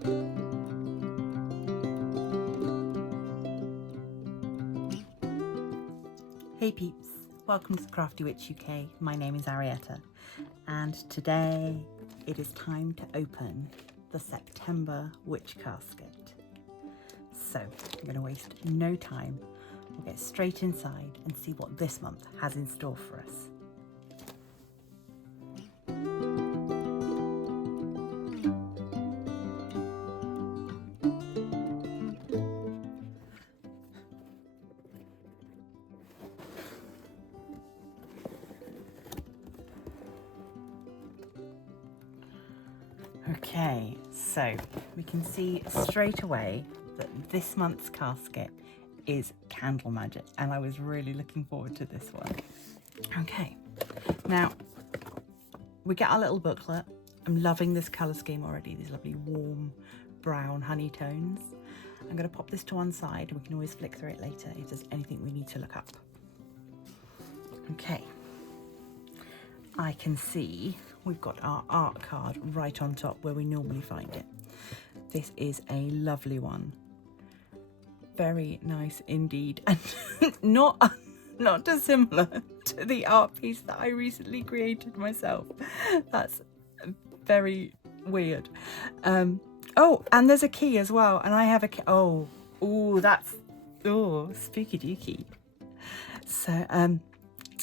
Hey peeps, welcome to Crafty Witch UK. My name is Arietta and today it is time to open the September witch casket. So I'm going to waste no time. We'll get straight inside and see what this month has in store for us. Okay, so we can see straight away that this month's casket is candle magic, and I was really looking forward to this one. Okay, now we get our little booklet. I'm loving this colour scheme already, these lovely warm brown honey tones. I'm going to pop this to one side and we can always flick through it later if there's anything we need to look up. Okay, I can see we've got our art card right on top where we normally find it. This is a lovely one. Very nice indeed, and not dissimilar to the art piece that I recently created myself. That's very weird. Oh, and there's a key as well, and I have a key. Oh, that's spooky dooky. So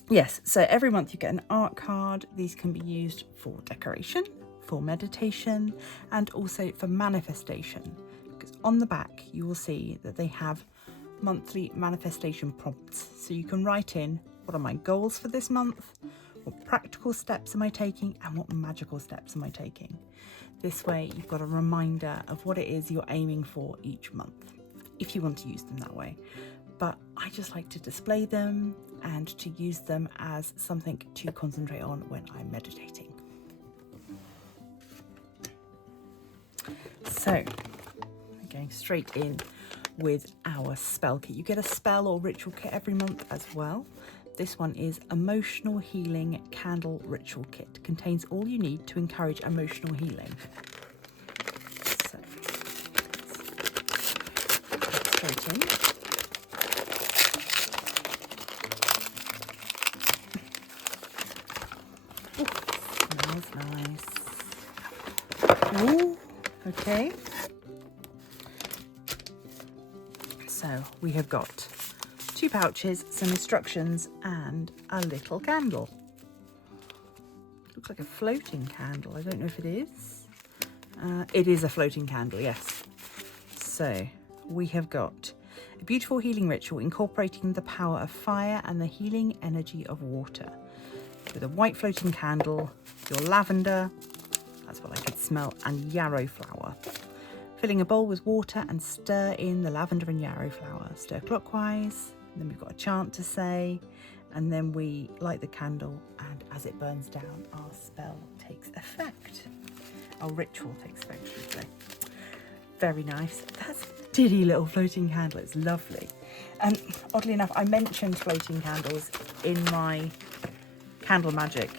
yes, so every month you get an art card. These can be used for decoration, for meditation, and also for manifestation. Because on the back you will see that they have monthly manifestation prompts. So you can write in, what are my goals for this month? What practical steps am I taking? And what magical steps am I taking? This way you've got a reminder of what it is you're aiming for each month, if you want to use them that way. But I just like to display them and to use them as something to concentrate on when I'm meditating. So, we're going straight in with our spell kit. You get a spell or ritual kit every month as well. This one is Emotional Healing Candle Ritual Kit. Contains all you need to encourage emotional healing. So, straight in. Nice. Ooh, okay. So we have got 2 pouches, some instructions, and a little candle. Looks like a floating candle. I don't know if it is. It is a floating candle, yes. So we have got a beautiful healing ritual incorporating the power of fire and the healing energy of water. With a white floating candle, your lavender, that's what I could smell, and yarrow flower. Filling a bowl with water and stir in the lavender and yarrow flower. Stir clockwise, and then we've got a chant to say, and then we light the candle, and as it burns down, our spell takes effect. Our ritual takes effect, should I say. Very nice. That's a diddy little floating candle, it's lovely. And oddly enough, I mentioned floating candles in my Candle Magic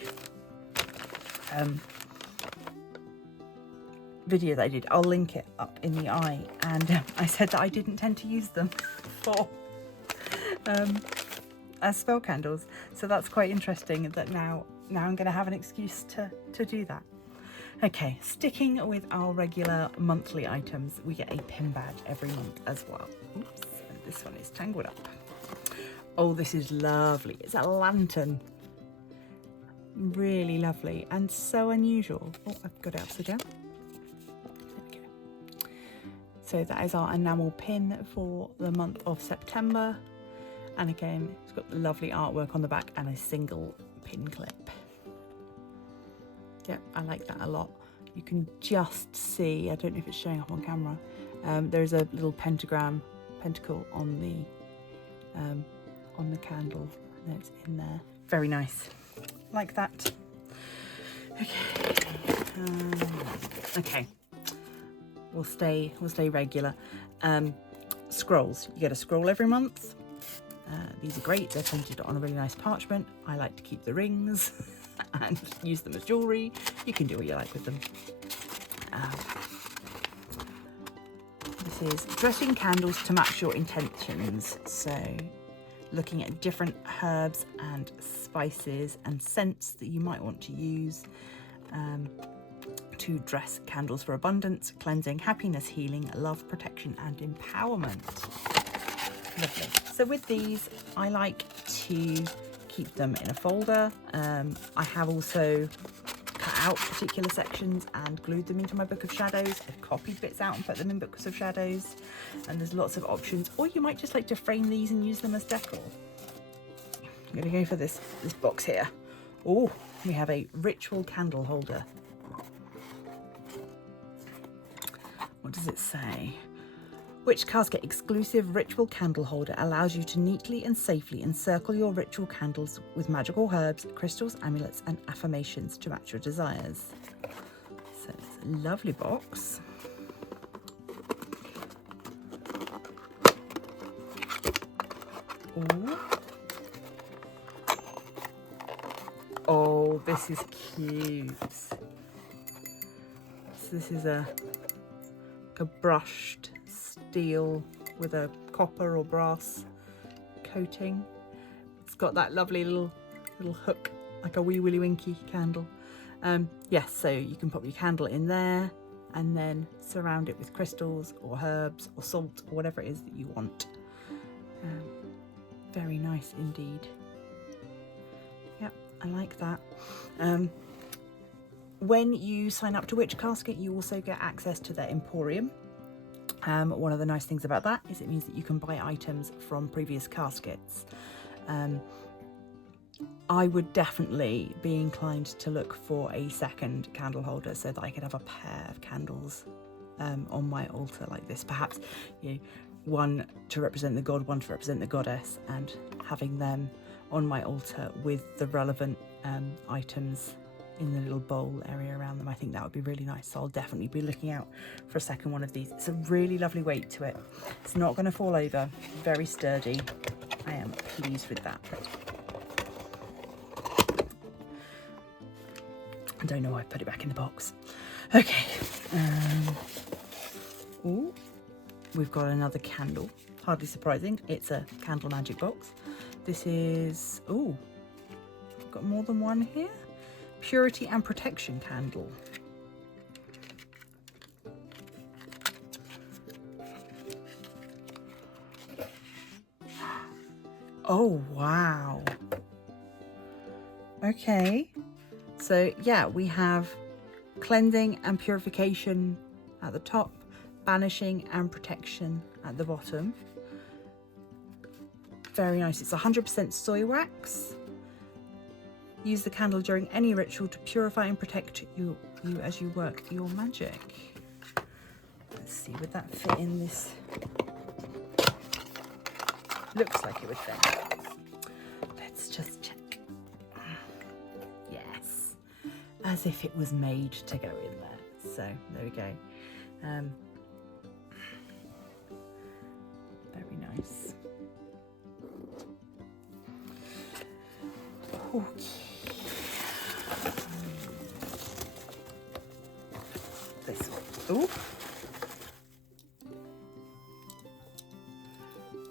video that I did. I'll link it up in the eye, and I said that I didn't tend to use them for as spell candles, so that's quite interesting that now I'm going to have an excuse to do that. Okay, sticking with our regular monthly items, we get a pin badge every month as well. Oops, and this one is tangled up. Oh, this is lovely. It's a lantern. Really lovely and so unusual. Oh, I've got it upside down. There we go. So that is our enamel pin for the month of September. And again, it's got lovely artwork on the back and a single pin clip. Yep, I like that a lot. You can just see, I don't know if it's showing up on camera, there's a little pentacle on the candle, and it's in there. Very nice. Like that. Okay, we'll stay regular. Scrolls, you get a scroll every month. These are great, they're printed on a really nice parchment. I like to keep the rings and use them as jewellery. You can do what you like with them. This is dressing candles to match your intentions. So looking at different herbs and spices and scents that you might want to use to dress candles for abundance, cleansing, happiness, healing, love, protection and empowerment. Lovely. So with these, I like to keep them in a folder. I have also cut out particular sections and glued them into my book of shadows. I've copied bits out and put them in books of shadows, and there's lots of options. Or you might just like to frame these and use them as decor. I'm gonna go for this box here. Oh, we have a ritual candle holder. What does it say? Witch Casket exclusive ritual candle holder allows you to neatly and safely encircle your ritual candles with magical herbs, crystals, amulets and affirmations to match your desires. So it's a lovely box. Ooh. Oh, this is cute. So this is a brushed steel with a copper or brass coating. It's got that lovely little hook, like a wee willy winky candle. Yes, so you can pop your candle in there and then surround it with crystals or herbs or salt or whatever it is that you want. Very nice indeed. Yep, I like that. When you sign up to Witch Casket, you also get access to their Emporium. One of the nice things about that is it means that you can buy items from previous caskets. I would definitely be inclined to look for a second candle holder so that I could have a pair of candles on my altar like this. Perhaps, you know, one to represent the god, one to represent the goddess, and having them on my altar with the relevant items in the little bowl area around them. I think that would be really nice. So I'll definitely be looking out for a second one of these. It's a really lovely weight to it. It's not going to fall over. Very sturdy. I am pleased with that. I don't know why I put it back in the box. Okay. Ooh, we've got another candle. Hardly surprising. It's a candle magic box. This is, ooh, I've got more than one here. Purity and protection candle. Oh, wow. Okay. So yeah, we have cleansing and purification at the top, banishing and protection at the bottom. Very nice. It's 100% soy wax. Use the candle during any ritual to purify and protect you as you work your magic. Let's see, would that fit in this? Looks like it would fit. Let's just check. Yes, as if it was made to go in there. So there we go. Very nice. Okay. This one. Ooh.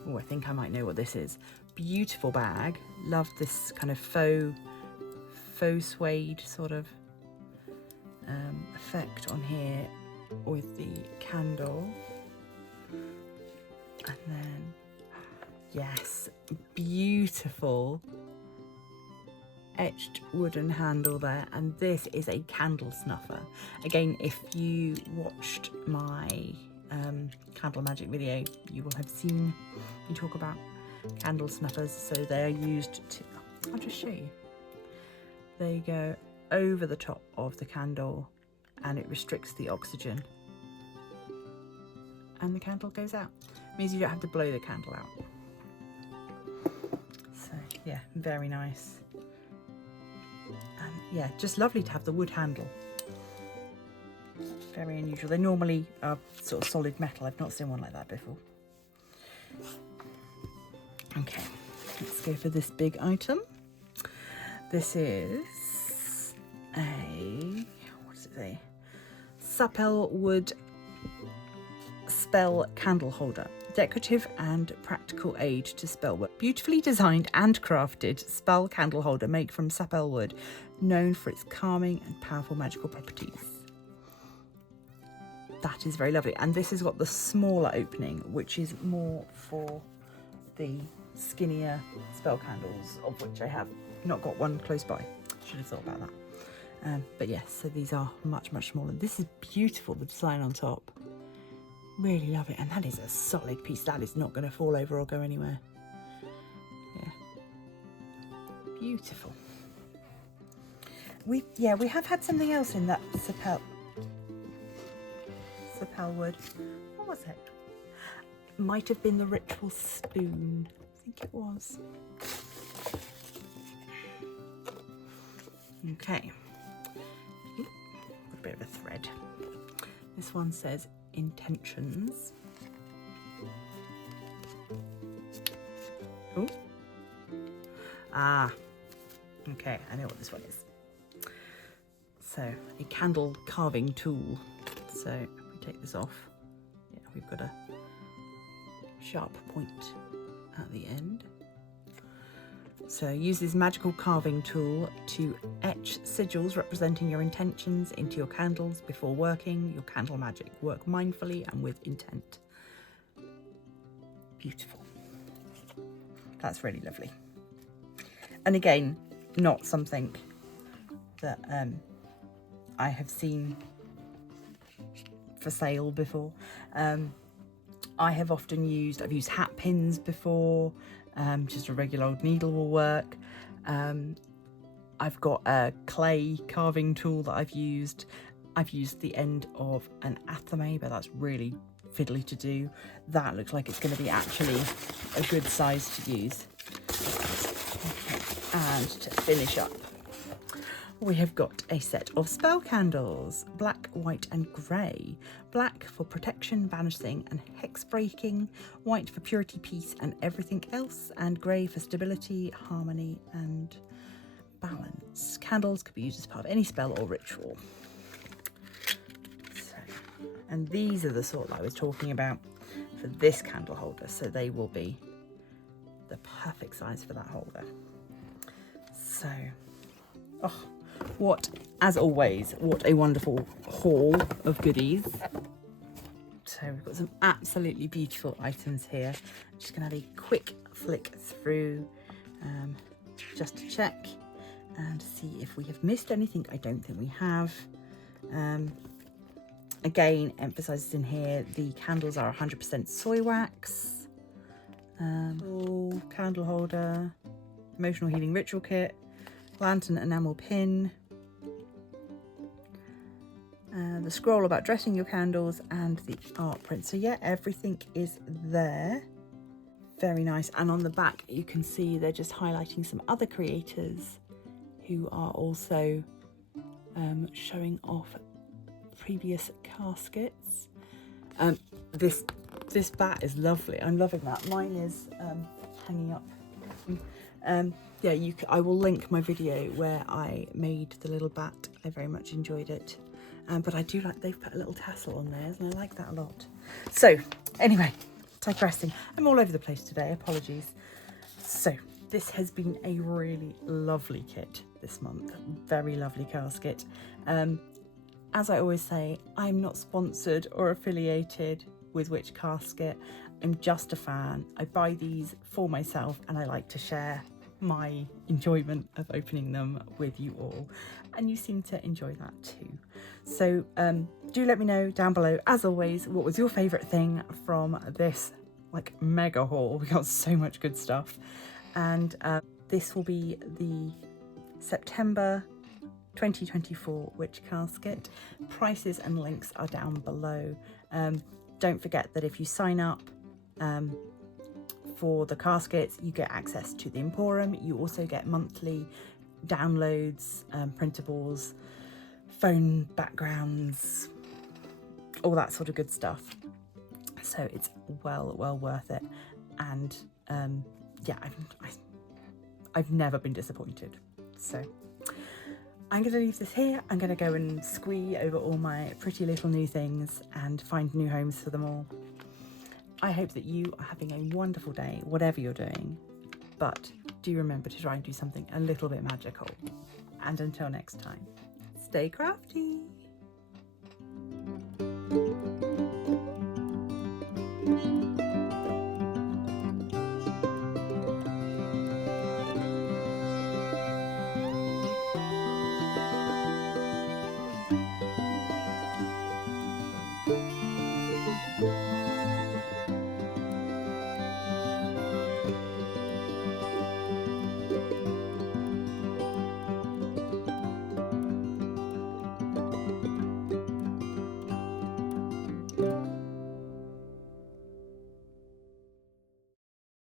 Oh, I think I might know what this is. Beautiful bag. Love this kind of faux suede sort of effect on here with the candle. And then, yes, beautiful etched wooden handle there, and this is a candle snuffer. Again, if you watched my candle magic video, you will have seen me talk about candle snuffers. So they are used to, I'll just show you. They go over the top of the candle and it restricts the oxygen and the candle goes out. It means you don't have to blow the candle out. So yeah, very nice. And yeah, just lovely to have the wood handle. Very unusual. They normally are sort of solid metal. I've not seen one like that before. Okay, let's go for this big item. This is a, what does it say? Sapel wood spell candle holder. Decorative and practical aid to spell work. Beautifully designed and crafted spell candle holder made from sapel wood, known for its calming and powerful magical properties. That is very lovely. And this has got the smaller opening, which is more for the skinnier spell candles, of which I have not got one close by. Should have thought about that. But yes, so these are much, much smaller. This is beautiful, the design on top. Really love it. And that is a solid piece. That is not going to fall over or go anywhere. Yeah. Beautiful. We have had something else in that sapel wood. What was it? Might have been the ritual spoon. I think it was. Okay. Ooh, a bit of a thread. This one says intentions. Oh. Ah. Okay, I know what this one is. So, a candle carving tool. So, if we take this off, yeah, we've got a sharp point at the end. So use this magical carving tool to etch sigils representing your intentions into your candles before working your candle magic. Work mindfully and with intent. Beautiful. That's really lovely. And again, not something that I have seen for sale before. I've used hat pins before. Just a regular old needle will work. I've got a clay carving tool that I've used. I've used the end of an athame, but that's really fiddly to do. That looks like it's going to be actually a good size to use. Okay. And to finish up, we have got a set of spell candles, black, white and grey. Black for protection, banishing and hex breaking, white for purity, peace and everything else, and grey for stability, harmony and balance. Candles could be used as part of any spell or ritual. So, and these are the sort that I was talking about for this candle holder, so they will be the perfect size for that holder. So, as always, what a wonderful haul of goodies. So we've got some absolutely beautiful items here. I'm just going to have a quick flick through just to check and see if we have missed anything. I don't think we have. Again, emphasises in here, the candles are 100% soy wax. Candle holder, emotional healing ritual kit, lantern enamel pin, the scroll about dressing your candles, and the art print. So yeah, everything is there. Very nice. And on the back you can see they're just highlighting some other creators who are also showing off previous caskets. This bat is lovely. I'm loving that. Mine is hanging up. Yeah, I will link my video where I made the little bat. I very much enjoyed it. But I do like they've put a little tassel on theirs, and I like that a lot. So anyway, digressing. I'm all over the place today, apologies. So this has been a really lovely kit this month. Very lovely casket. As I always say, I'm not sponsored or affiliated with Witch Casket. I'm just a fan. I buy these for myself and I like to share my enjoyment of opening them with you all, and you seem to enjoy that too. So do let me know down below, as always, what was your favourite thing from this like mega haul. We got so much good stuff, and this will be the September 2024 Witch Casket. Prices and links are down below. Don't forget that if you sign up for the caskets, you get access to the Emporium. You also get monthly downloads, printables, phone backgrounds, all that sort of good stuff. So it's well worth it. And yeah, I've never been disappointed. So I'm going to leave this here. I'm going to go and squee over all my pretty little new things and find new homes for them all. I hope that you are having a wonderful day, whatever you're doing, but do remember to try and do something a little bit magical. And until next time, stay crafty.